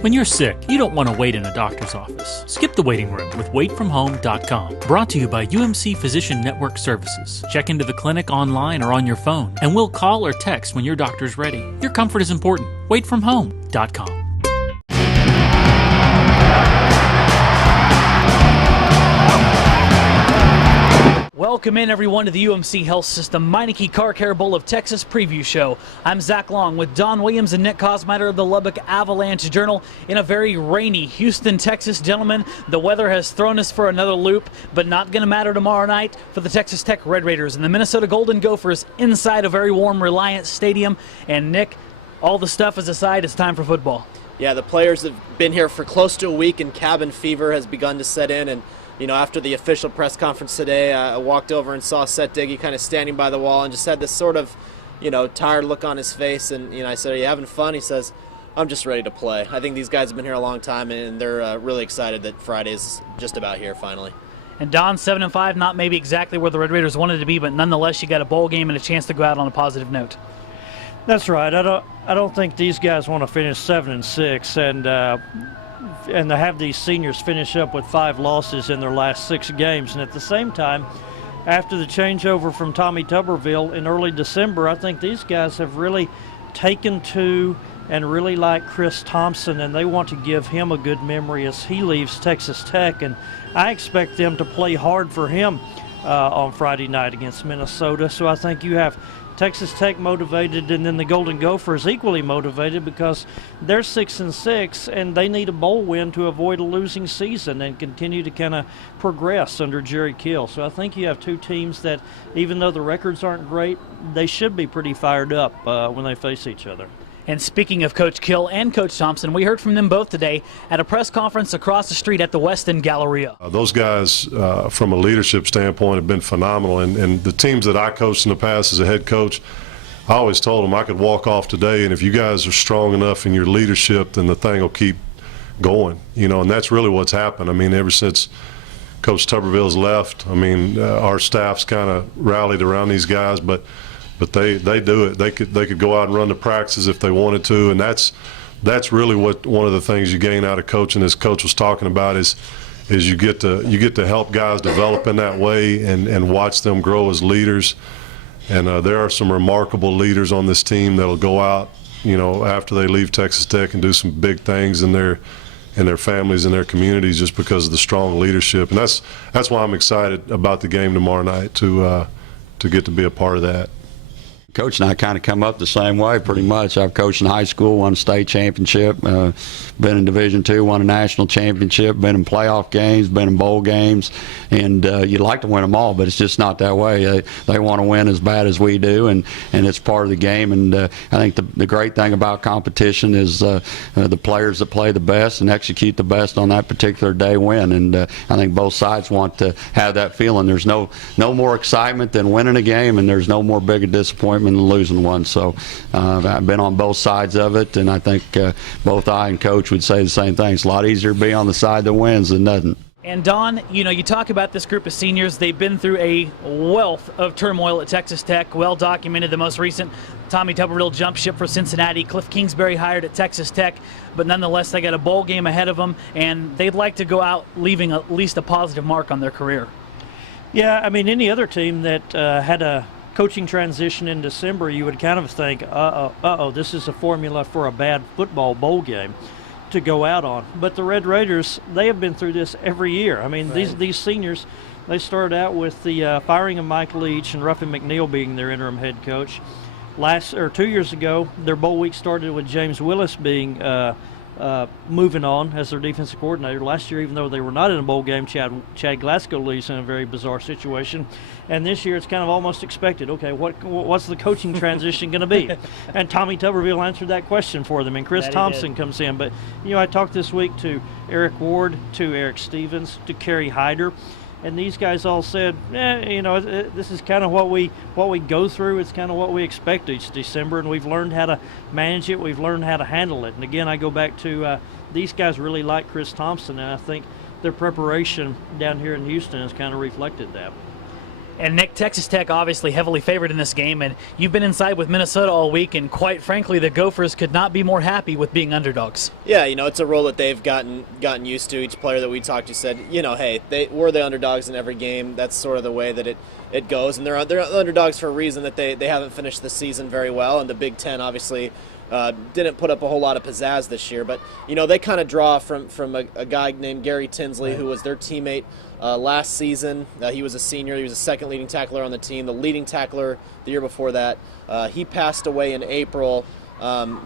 When you're sick, you don't want to wait in a doctor's office. Skip the waiting room with waitfromhome.com. Brought to you by UMC Physician Network Services. Check into the clinic online or on your phone, and we'll call or text when your doctor's ready. Your comfort is important. Waitfromhome.com. Welcome in, everyone, to the UMC Health System Meineke Car Care Bowl of Texas preview show. I'm Zach Long with Don Williams and Nick Kosmider of the Lubbock Avalanche-Journal in a very rainy Houston, Texas. Gentlemen, the weather has thrown us for another loop, but not going to matter tomorrow night for the Texas Tech Red Raiders and the Minnesota Golden Gophers inside a very warm Reliant Stadium. And Nick, all the stuff is aside, it's time for football. Yeah, the players have been here for close to a week, and cabin fever has begun to set in. And you know, after the official press conference today, I walked over and saw Seth Diggy kind of standing by the wall and just had this sort of, tired look on his face. And, I said, "Are you having fun?" He says, "I'm just ready to play." I think these guys have been here a long time, and they're really excited that Friday's just about here finally. And Don, 7-5, not maybe exactly where the Red Raiders wanted to be, but nonetheless, you got a bowl game and a chance to go out on a positive note. That's right. I don't think these guys want to finish 7-6, and to have these seniors finish up with 5 losses in their last 6 games. And at the same time, after the changeover from Tommy Tuberville in early December, I think these guys have really taken to and really like Chris Thompson, and they want to give him a good memory as he leaves Texas Tech. And I expect them to play hard for him on Friday night against Minnesota. So I think you have Texas Tech motivated, and then the Golden Gophers equally motivated because they're 6-6 and they need a bowl win to avoid a losing season and continue to kind of progress under Jerry Kill. So I think you have two teams that, even though the records aren't great, they should be pretty fired up when they face each other. And speaking of Coach Kill and Coach Thompson, we heard from them both today at a press conference across the street at the Westin Galleria. Those guys, from a leadership standpoint, have been phenomenal. And the teams that I coached in the past as a head coach, I always told them I could walk off today, and if you guys are strong enough in your leadership, then the thing will keep going. And that's really what's happened. I mean, ever since Coach Tuberville's left, our staff's kind of rallied around these guys, but they do it. They could go out and run the practices if they wanted to, and that's really what one of the things you gain out of coaching, as Coach was talking about, is you get to help guys develop in that way and watch them grow as leaders. And there are some remarkable leaders on this team that'll go out, after they leave Texas Tech and do some big things in their families and their communities just because of the strong leadership. And that's why I'm excited about the game tomorrow night to get to be a part of that. Coach and I kind of come up the same way pretty much. I've coached in high school, won a state championship, been in Division II, won a national championship, been in playoff games, been in bowl games, and you'd like to win them all, but it's just not that way. They want to win as bad as we do, and it's part of the game. And I think the great thing about competition is the players that play the best and execute the best on that particular day win. And I think both sides want to have that feeling. There's no more excitement than winning a game, and there's no more big a disappointment than losing one. So I've been on both sides of it, and I think both I and Coach would say the same thing. It's a lot easier to be on the side that wins than doesn't. And Don, you talk about this group of seniors. They've been through a wealth of turmoil at Texas Tech, well documented. The most recent, Tommy Tuberville jumped ship for Cincinnati, Cliff Kingsbury hired at Texas Tech, but nonetheless they got a bowl game ahead of them, and they'd like to go out leaving at least a positive mark on their career. Yeah, any other team that had a coaching transition in December, you would kind of think, this is a formula for a bad football bowl game to go out on. But the Red Raiders, they have been through this every year. Right. These seniors, they started out with the firing of Mike Leach and Ruffin McNeil being their interim head coach. 2 years ago, their bowl week started with James Willis being moving on as their defensive coordinator. Last year, even though they were not in a bowl game, Chad Glasgow leaves in a very bizarre situation. And this year, it's kind of almost expected. Okay, what's the coaching transition going to be? And Tommy Tuberville answered that question for them, and Chris Thompson comes in. But, I talked this week to Eric Ward, to Eric Stevens, to Kerry Hyder, and these guys all said, this is kind of what we go through. It's kind of what we expect each December, and we've learned how to manage it. We've learned how to handle it. And again, I go back to these guys really like Chris Thompson, and I think their preparation down here in Houston has kind of reflected that. And Nick, Texas Tech obviously heavily favored in this game, and you've been inside with Minnesota all week, and quite frankly, the Gophers could not be more happy with being underdogs. Yeah, it's a role that they've gotten used to. Each player that we talked to said, hey, we're the underdogs in every game. That's sort of the way that it goes, and they're underdogs for a reason, that they haven't finished the season very well, and the Big Ten obviously didn't put up a whole lot of pizzazz this year. But, they kind of draw from a guy named Gary Tinsley, who was their teammate last season. He was a senior. He was the second leading tackler on the team, the leading tackler the year before that. He passed away in April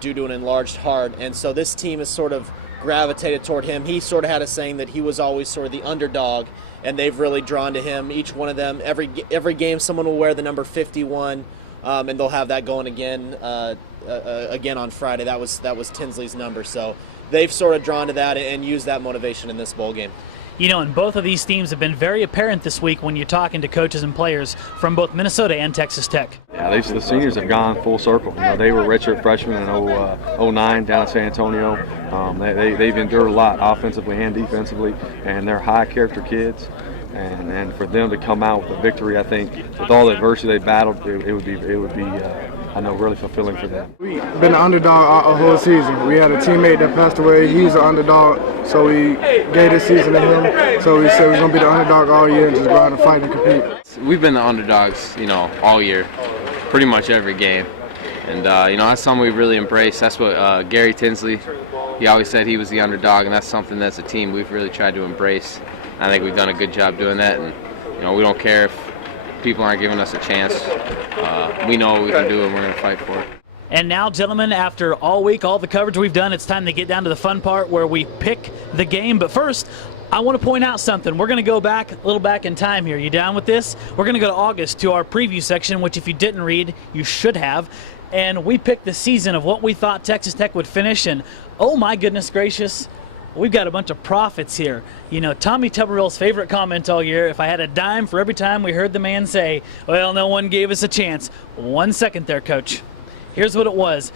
due to an enlarged heart, and so this team has sort of gravitated toward him. He sort of had a saying that he was always sort of the underdog, and they've really drawn to him. Each one of them, every game, someone will wear the number 51, and they'll have that going again on Friday. That was Tinsley's number, so they've sort of drawn to that and used that motivation in this bowl game. And both of these teams have been very apparent this week when you're talking to coaches and players from both Minnesota and Texas Tech. Yeah, the seniors have gone full circle. They were redshirt freshmen in 09 down in San Antonio. They've endured a lot offensively and defensively, and they're high-character kids. And for them to come out with a victory, I think, with all the adversity they battled, it would be I know, really fulfilling for them. We've been an underdog our whole season. We had a teammate that passed away. He was an underdog, so we gave this season to him. So we said we're going to be the underdog all year and just go out and fight and compete. We've been the underdogs, all year, pretty much every game. And, that's something we really embrace. That's what Gary Tinsley, he always said he was the underdog, and that's something that's a team we've really tried to embrace. I think we've done a good job doing that, and, we don't care if people aren't giving us a chance. We know what we can do, and we're going to fight for it. And now, gentlemen, after all week, all the coverage we've done, it's time to get down to the fun part where we pick the game. But first, I want to point out something. We're going to go back a little back in time here. You down with this? We're going to go to August to our preview section, which if you didn't read, you should have. And we picked the season of what we thought Texas Tech would finish. And, oh, my goodness gracious, we've got a bunch of prophets here. Tommy Tuberville's favorite comment all year, if I had a dime for every time we heard the man say, well, no one gave us a chance. 1 second there, Coach. Here's what it was.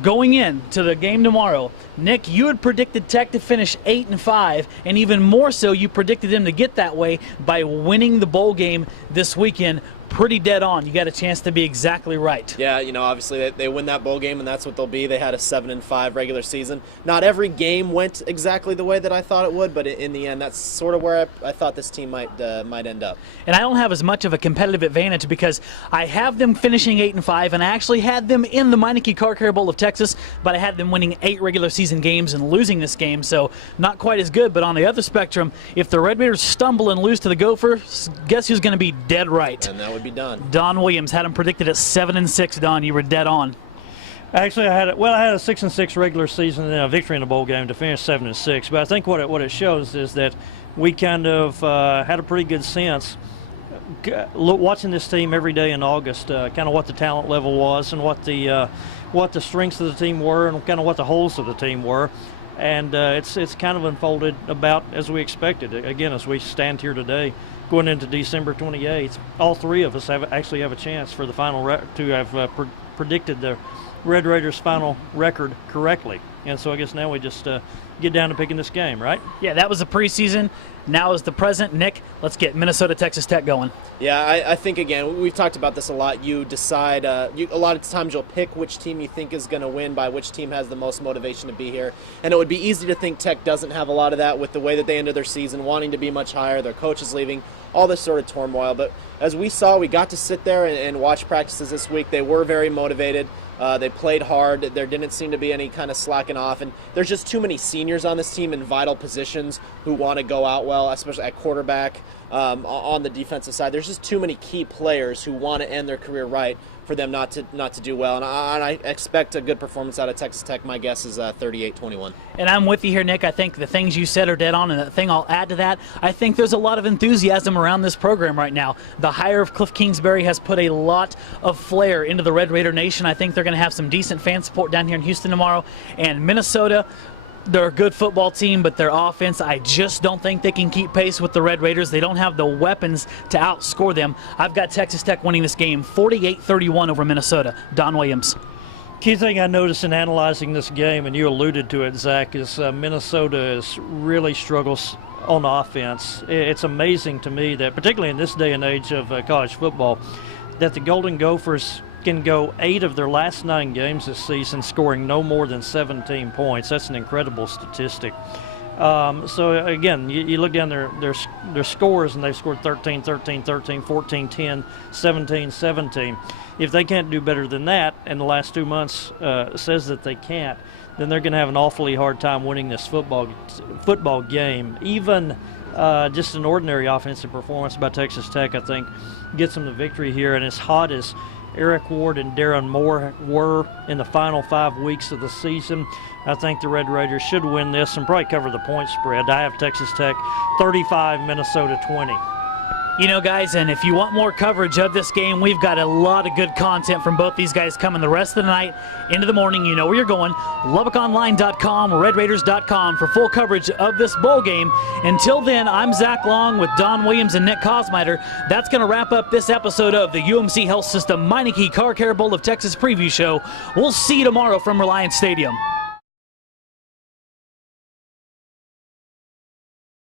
Going into the game tomorrow, Nick, you had predicted Tech to finish 8-5, and even more so, you predicted them to get that way by winning the bowl game this weekend. Pretty dead on. You got a chance to be exactly right. Yeah, obviously they win that bowl game, and that's what they'll be. They had a 7-5 regular season. Not every game went exactly the way that I thought it would, but in the end, that's sort of where I thought this team might end up. And I don't have as much of a competitive advantage because I have them finishing 8-5, and I actually had them in the Meineke Car Care Bowl of Texas, but I had them winning 8 regular season games and losing this game, so not quite as good. But on the other spectrum, if the Red Raiders stumble and lose to the Gophers, guess who's going to be dead right? And that would be done. Don Williams had him predicted at 7-6. Don, you were dead on. Actually, I had a 6-6 regular season and a victory in the bowl game to finish 7-6. But I think what it shows is that we kind of had a pretty good sense watching this team every day in August, kind of what the talent level was and what the strengths of the team were and kind of what the holes of the team were. And it's kind of unfolded about as we expected. Again, as we stand here today, going into December 28th, all three of us actually have a chance for the final to have predicted the Red Raiders' final record correctly. And so I guess now we just get down to picking this game, right? Yeah, that was the preseason. Now is the present. Nick, let's get Minnesota Texas Tech going. Yeah, I think, again, we've talked about this a lot. You decide, a lot of times you'll pick which team you think is going to win by which team has the most motivation to be here. And it would be easy to think Tech doesn't have a lot of that with the way that they ended their season, wanting to be much higher, their coach is leaving, all this sort of turmoil. But as we saw, we got to sit there and watch practices this week. They were very motivated. They played hard. There didn't seem to be any kind of slacking off. And there's just too many seniors on this team in vital positions who want to go out well, especially at quarterback, on the defensive side. There's just too many key players who want to end their career right for them not to do well. And I expect a good performance out of Texas Tech. My guess is 38-21. And I'm with you here, Nick. I think the things you said are dead on, and the thing I'll add to that, I think there's a lot of enthusiasm around this program right now. The hire of Cliff Kingsbury has put a lot of flair into the Red Raider Nation. I think they're going to have some decent fan support down here in Houston tomorrow. And Minnesota, they're a good football team, but their offense, I just don't think they can keep pace with the Red Raiders. They don't have the weapons to outscore them. I've got Texas Tech winning this game 48-31 over Minnesota. Don Williams. Key thing I noticed in analyzing this game, and you alluded to it, Zach, is Minnesota has really struggles on offense. It's amazing to me that, particularly in this day and age of college football, that the Golden Gophers can go 8 of their last 9 games this season scoring no more than 17 points. That's an incredible statistic. So again, you look down their scores, and they've scored 13, 13, 13, 14, 10, 17, 17. If they can't do better than that, and the last 2 months says that they can't, then they're going to have an awfully hard time winning this football game. Even just an ordinary offensive performance by Texas Tech, I think, gets them the victory here. And as hot as Eric Ward and Darren Moore were in the final 5 weeks of the season, I think the Red Raiders should win this and probably cover the point spread. I have Texas Tech 35, Minnesota 20. You know, guys, and if you want more coverage of this game, we've got a lot of good content from both these guys coming the rest of the night into the morning. You know where you're going. LubbockOnline.com, RedRaiders.com for full coverage of this bowl game. Until then, I'm Zach Long with Don Williams and Nick Kosmider. That's going to wrap up this episode of the UMC Health System Meineke Car Care Bowl of Texas preview show. We'll see you tomorrow from Reliance Stadium.